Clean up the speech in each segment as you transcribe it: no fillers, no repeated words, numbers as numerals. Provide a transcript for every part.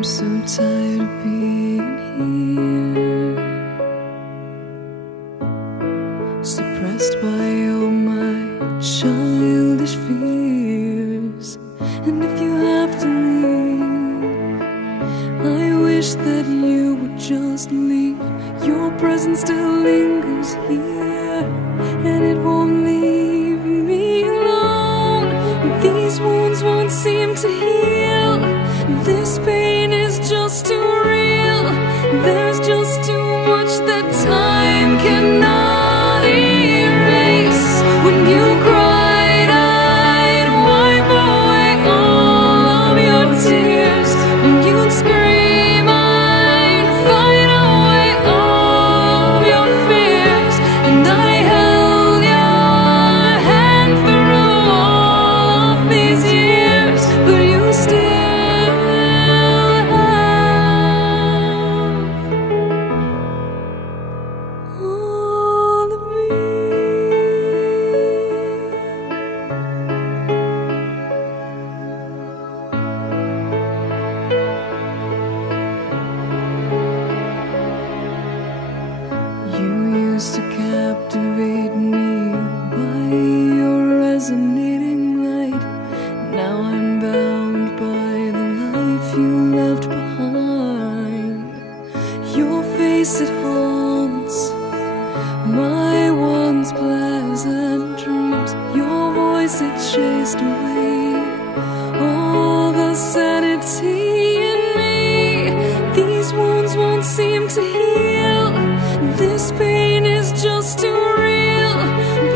I'm so tired of being here, suppressed by all my childish fears. And if you have to leave, I wish that you would just leave. Your presence still lingers here, and it won't leave me alone. These wounds won't seem to heal. This pain is just too real. There's just too much that time cannot erase. When you cried, I'd wipe away all of your tears. When you'd scream, I'd fight away all of your fears. And I held your hand through all of these years, but you still to captivate me by your resonating light. Now I'm bound by the life you left behind. Your face, it haunts my once pleasant dreams. Your voice, it chased away all the sanity in me. These wounds won't seem to heal. This pain is just too real.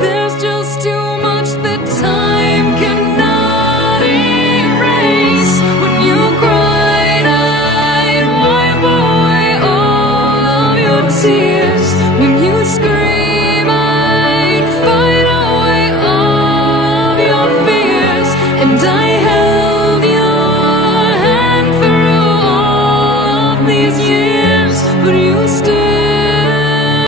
There's just too much that time cannot erase. When you cried, I'd wipe away all of your tears. When you scream, I'd fight away all of your fears. And I